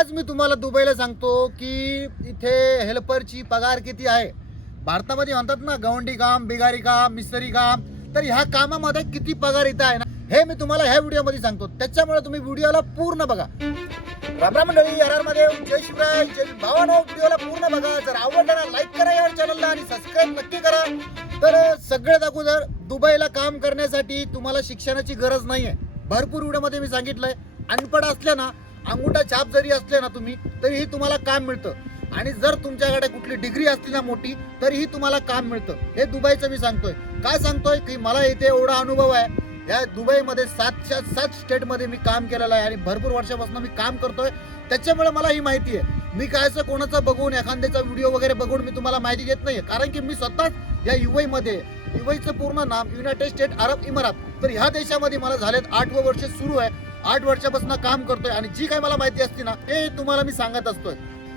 आज मी तुम्हाला दुबईला सांगतो की इथे हेल्परची पगार किती आहे? भारतामध्ये म्हणतात ना गवंडी काम बिगारी काम मिस्त्री काम तर ह्या कामामध्ये किती पगार इथं आहे ना? हे मी तुम्हाला ह्या व्हिडिओमध्ये सांगतो. त्याच्यामुळे तुम्ही व्हिडिओला पूर्ण बघा. राम मंडळी आरमध्ये जय शिवराय जय भावानो व्हिडिओला पूर्ण बघा. जर आवडलं ना लाईक करा या चॅनलला आणि सबस्क्राईब नक्की करा. तर सगळ्यात अगोदर दुबईला काम करण्यासाठी तुम्हाला शिक्षणाची गरज नाहीये. भरपूर व्हिडिओमध्ये मी सांगितलंय. अनपढ असल्या ना अंगुठा छाप जरी असले ना तुम्ही तरीही तुम्हाला काम मिळतं. आणि जर तुमच्याकडे कुठली डिग्री असली ना मोठी तरीही तुम्हाला काम मिळतं. हे दुबईचं मी सांगतोय. काय सांगतोय? की मला इथे एवढा अनुभव आहे. या दुबईमध्ये सातच्या सात स्टेटमध्ये मी काम केलेलं आहे आणि भरपूर वर्षापासून मी काम करतोय. त्याच्यामुळे मला ही माहिती आहे. मी काय असं कोणाचं बघून एखाद्याचा व्हिडिओ वगैरे बघून मी तुम्हाला माहिती देत नाही कारण की मी स्वतःच या युवईमध्ये युवईचं पूर्ण नाम युनायटेड स्टेट अरब इमारात तर ह्या देशामध्ये मला झालेत आठवं वर्ष सुरू आहे. आठ वर्षापासून काम करतोय आणि जी काही मला माहिती असते ना ते तुम्हाला मी सांगत असतोय.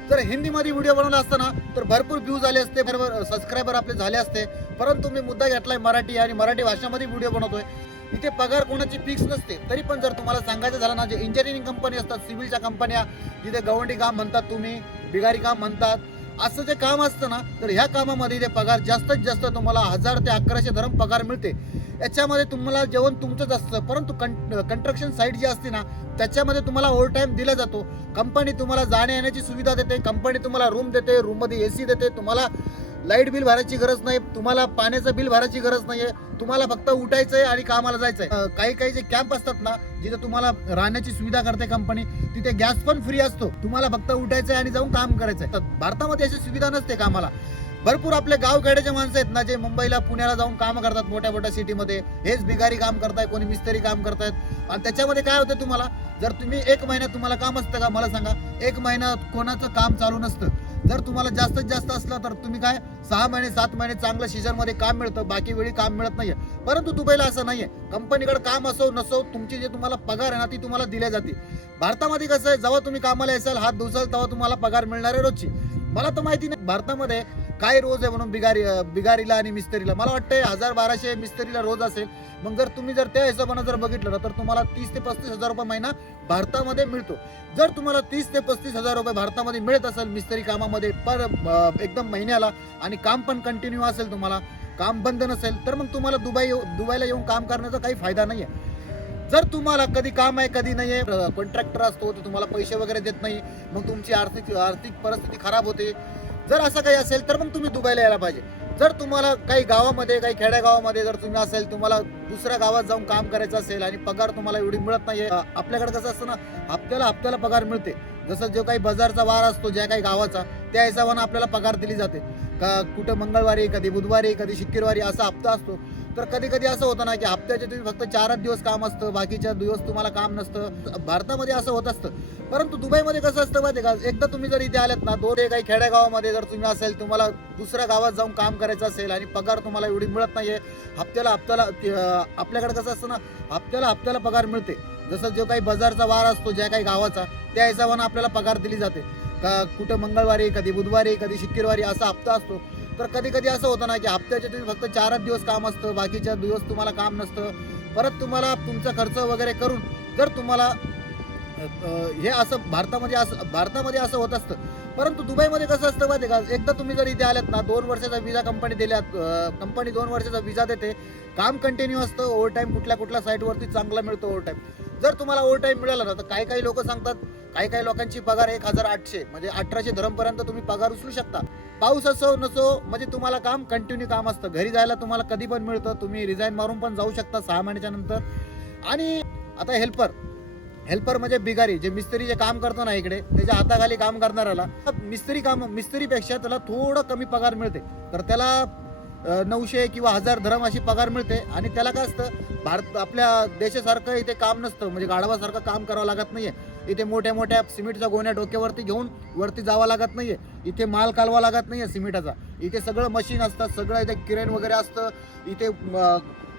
जर हिंदीमध्ये व्हिडिओ बनवला असताना तर भरपूर व्ह्यूज आले असते बरोबर सबस्क्रायबर आपले झाले असते. परंतु मी मुद्दा घेतलाय मराठी आणि मराठी भाषेमध्ये व्हिडिओ बनवतोय. इथे पगार कोणाची फिक्स नसते तरी पण जर तुम्हाला सांगायचं झालं ना जे इंजिनिअरिंग कंपनी असतात सिव्हिलच्या कंपन्या जिथे गवंडी काम म्हणतात तुम्ही बिगारी काम म्हणतात असं जे काम असतं ना तर ह्या कामामध्ये इथे पगार जास्तीत जास्त तुम्हाला हजार ते अकराशे धरम पगार मिळते. याच्यामध्ये तुम्हाला जेवण तुमचंच असतं. परंतु कंस्ट्रक्शन साईट जी असते ना त्याच्यामध्ये तुम्हाला ओव्हर टाईम दिला जातो. कंपनी तुम्हाला जाण्या येण्याची सुविधा देते. कंपनी तुम्हाला रूम देते रूममध्ये ए सी देते. तुम्हाला लाइट बिल भरायची गरज नाही. तुम्हाला पाण्याचं बिल भरायची गरज नाही आहे तुम्हाला फक्त उठायचं आहे आणि कामाला जायचं आहे काही काही जे कॅम्प असतात ना जिथे तुम्हाला राहण्याची सुविधा करते कंपनी तिथे गॅस पण फ्री असतो. तुम्हाला फक्त उठायचं आहे आणि जाऊन काम करायचं आहे तर भारतामध्ये अशी सुविधा नसते कामाला. भरपूर आपले गावखेड्याचे माणसं आहेत ना जे मुंबईला पुण्याला जाऊन काम करतात मोठ्या मोठ्या सिटीमध्ये. हेच भिगारी काम करताय कोणी मिस्त्री काम करतायत. आणि त्याच्यामध्ये काय होतं तुम्हाला? जर तुम्ही एक महिना तुम्हाला काम असतं का? मला सांगा. एक महिना कोणाचं काम चालू नसतं. जर तुम्हाला जास्तीत जास्त असलं तर तुम्ही काय? सहा महिने सात महिने चांगलं सीझनमध्ये काम मिळतं. बाकी वेळी काम मिळत नाहीये. परंतु दुबईला असं नाहीये. कंपनीकडे काम असो नसो तुमची जे तुम्हाला पगार आहे ना ती तुम्हाला दिल्या जाते भारतामध्ये कसं आहे जेव्हा तुम्ही कामाला येसाल हात धुसाल तेव्हा तुम्हाला पगार मिळणार आहे रोजची. मला तर माहिती नाही. भारतामध्ये काय रोज आहे म्हणून बिगारी बिगारीला आणि मिस्त्रीला? मला वाटतंय हजार बाराशे मिस्त्रीला रोज असेल. मग जर तुम्ही जर त्या हिशोबानं जर बघितलं ना तर तुम्हाला तीस ते पस्तीस हजार रुपये महिना भारतामध्ये मिळतो. जर तुम्हाला तीस ते पस्तीस हजार रुपये भारतामध्ये मिळत असेल मिस्त्री कामामध्ये पर एकदम महिन्याला आणि काम पण कंटिन्यू असेल तुम्हाला काम बंद नसेल तर मग तुम्हाला दुबई दुबईला येऊन काम करण्याचा काही फायदा नाही आहे जर तुम्हाला कधी काम आहे कधी नाही आहे कॉन्ट्रॅक्टर असतो तर तुम्हाला पैसे वगैरे देत नाही मग तुमची आर्थिक आर्थिक परिस्थिती खराब होते जर असं काही असेल तर मग तुम्ही दुबईला यायला पाहिजे. जर तुम्हाला काही गावामध्ये काही खेड्यागावामध्ये जर तुम्ही असेल तुम्हाला दुसऱ्या गावात जाऊन काम करायचं असेल आणि पगार तुम्हाला एवढी मिळत नाही आपल्याकडे कसं असतं ना हप्त्याला हप्त्याला पगार मिळते. जसं जो काही बाजारचा वार असतो ज्या काही गावाचा त्या हिशोबानं आपल्याला पगार दिली जाते. का कुठं मंगळवारी कधी बुधवारी कधी शुक्रवारी असा हप्ता असतो. तर कधी कधी असं होतं ना की हप्त्याचे तुम्ही फक्त चारच दिवस काम असतं बाकीच्या दिवस तुम्हाला काम नसतं. भारतामध्ये असं होत असतं. परंतु दुबईमध्ये कसं असतं माहिती का? एकदा तुम्ही जर इथे आलेत ना दोन काही खेड्यागावामध्ये जर तुम्ही असेल तुम्हाला दुसऱ्या गावात जाऊन काम करायचं असेल आणि पगार तुम्हाला एवढी मिळत नाहीये हप्त्याला हप्त्याला ते, आपल्याकडे कसं असतं ना हप्त्याला हप्त्याला पगार मिळते. जसं जो काही बाजारचा वार असतो ज्या काही गावाचा त्या हिशोबानं आपल्याला पगार दिली जाते. का कुठं मंगळवारी कधी बुधवारी कधी शुक्रवारी असा हप्ता असतो. तर कधी कधी असं होतं ना की हप्त्याचे तुम्ही फक्त चारच दिवस काम असतं बाकीच्या दिवस तुम्हाला काम नसतं. परत तुम्हाला तुमचा खर्च वगैरे करून जर तुम्हाला हे असं भारतामध्ये असं भारतामध्ये असं होत असतं. परंतु दुबईमध्ये कसं असतं माहिती आहे का? एकदा तुम्ही जर इथे आल्यात ना दोन वर्षाचा विजा कंपनी दिल्यात कंपनी दोन वर्षाचा विजा देते. काम कंटिन्यू असतं ओव्हर टाईम कुठल्या कुठल्या साईटवरती चांगला मिळतो ओव्हर टाईम जर तुम्हाला ओव्हर टाईम मिळाला ना तर काही काही लोक सांगतात काही काही लोकांची पगार एक हजार आठशे म्हणजे अठराशे धरमपर्यंत तुम्ही पगार उचलू शकता. पाऊस असो नसो म्हणजे तुम्हाला काम कंटिन्यू काम असतं. घरी जायला तुम्हाला कधी पण मिळतं. तुम्ही रिझाईन मारून पण जाऊ शकता सहा महिन्याच्या नंतर. आणि आता हेल्पर हेल्पर म्हणजे बिगारी जे मिस्त्री जे काम करतो ना इकडे त्याच्या हाताखाली काम करणाऱ्याला मिस्त्री काम मिस्त्रीपेक्षा त्याला थोडं कमी पगार मिळते. तर त्याला नऊशे किंवा हजार धरम अशी पगार मिळते. आणि त्याला काय असतं भारत आपल्या देशासारखं इथे काम नसतं. म्हणजे गाढवासारखं काम करावं लागत नाही आहे इथे मोठ्या मोठ्या सिमेंटच्या गोण्या डोक्यावरती घेऊन वरती जावं लागत नाहीये. इथे माल कालवा लागत नाहीये सिमेंटाचा. इथे सगळं मशीन असतं सगळं इथे किरेन वगैरे असतं. इथे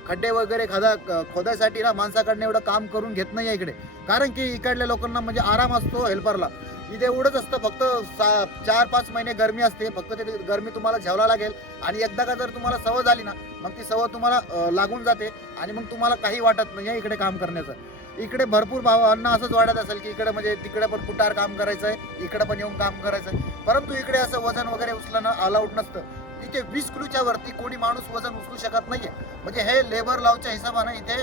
खड्डे वगैरे खदा खोदायसाठी ना माणसाकडनं एवढं काम करून घेत नाही इकडे. कारण की इकडल्या लोकांना म्हणजे आराम असतो हेल्परला इथे एवढंच असतं फक्त सा चार पाच महिने गरमी असते. फक्त ते गरमी तुम्हाला झेवावं लागेल. आणि एकदा का जर तुम्हाला सवय झाली ना मग ती सवय तुम्हाला लागून जाते. आणि मग तुम्हाला काही वाटत नाही इकडे काम करण्याचं. इकडे भरपूर भावांना असंच वाटत असेल की इकडे म्हणजे तिकडे पण कुटार काम करायचं आहे इकडे पण येऊन काम करायचं आहे परंतु इकडे असं वजन वगैरे उचलणं अलाउड नसतं. इथे वीस किलोच्या वरती कोणी माणूस वजन उचलू शकत नाहीये. म्हणजे हे लेबर लॉच्या हिशोबानं इथे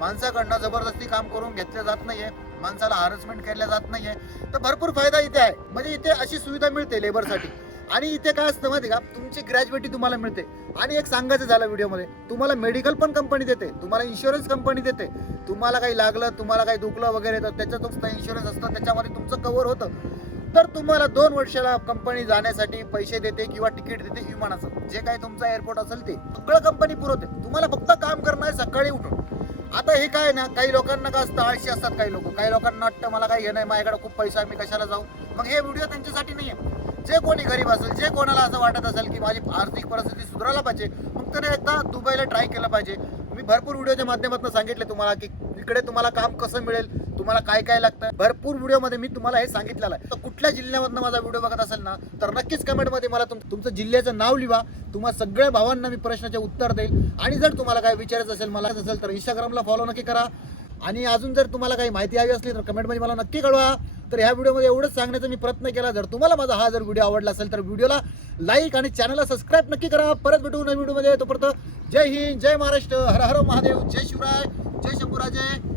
माणसाकडनं जबरदस्ती काम करून घेतलं जात नाहीये. माणसाला हॅरसमेंट केल्या जात नाहीये. तर भरपूर फायदा इथे आहे. म्हणजे इथे अशी सुविधा मिळते लेबरसाठी आणि इथे काय असतं माहिती का? तुमची ग्रॅज्युएटी तुम्हाला मिळते. आणि एक सांगायचं झालं व्हिडिओमध्ये तुम्हाला मेडिकल पण कंपनी देते तुम्हाला इन्शुरन्स कंपनी देते. तुम्हाला काही लागलं तुम्हाला काही दुखलं वगैरे तर त्याचं इन्शुरन्स असतं त्याच्यामध्ये तुमचं कव्हर होतं. तर तुम्हाला दोन वर्षाला कंपनी जाण्यासाठी पैसे देते किंवा तिकीट देते विमानाचं. जे काही तुमचा एअरपोर्ट असेल ते. सगळं कंपनी पुरवते. तुम्हाला फक्त काम करणं आहे सकाळी उठून. आता हे काय ना काही लोकांना काय असतं आळशी असतात काही लोक. काही लोकांना वाटतं मला काही हे नाही माझ्याकडे खूप पैसा आहे मी कशाला जाऊ? मग हे व्हिडिओ त्यांच्यासाठी नाही आहे जे कोणी गरीब असेल जे कोणाला असं वाटत असेल की माझी आर्थिक परिस्थिती सुधारायला पाहिजे मग त्याने एकदा दुबईला ट्राय केलं पाहिजे. मी भरपूर व्हिडिओच्या माध्यमातून सांगितले तुम्हाला की इकडे तुम्हाला काम कसं मिळेल तुम्हाला काय काय लागतं. भरपूर व्हिडिओमध्ये मी तुम्हाला हे सांगितलेलं आहे. तर कुठल्या जिल्ह्यामधनं माझा व्हिडिओ बघत असेल ना तर नक्कीच कमेंटमध्ये मला तुम तुमचं जिल्ह्याचं नाव लिहा. तुम्हाला सगळ्या भावांना मी प्रश्नाचे उत्तर देईल. आणि जर तुम्हाला काय विचारायचं असेल मला असेल तर इंस्टाग्रामला फॉलो नक्की करा. आणि अजून जर तुम्हाला काही माहिती हवी असली तर कमेंटमध्ये मला नक्की कळवा. तर ह्या व्हिडिओमध्ये एवढंच सांगण्याचा मी प्रयत्न केला. जर तुम्हाला माझा हा जर व्हिडिओ आवडला असेल तर व्हिडिओला लाईक आणि चॅनलला सबस्क्राईब नक्की करा. परत भेटू नवीन व्हिडिओमध्ये. तोपर्यंत जय हिंद जय महाराष्ट्र. हर हर महादेव. जय शिवराय. जय शंभूराजे.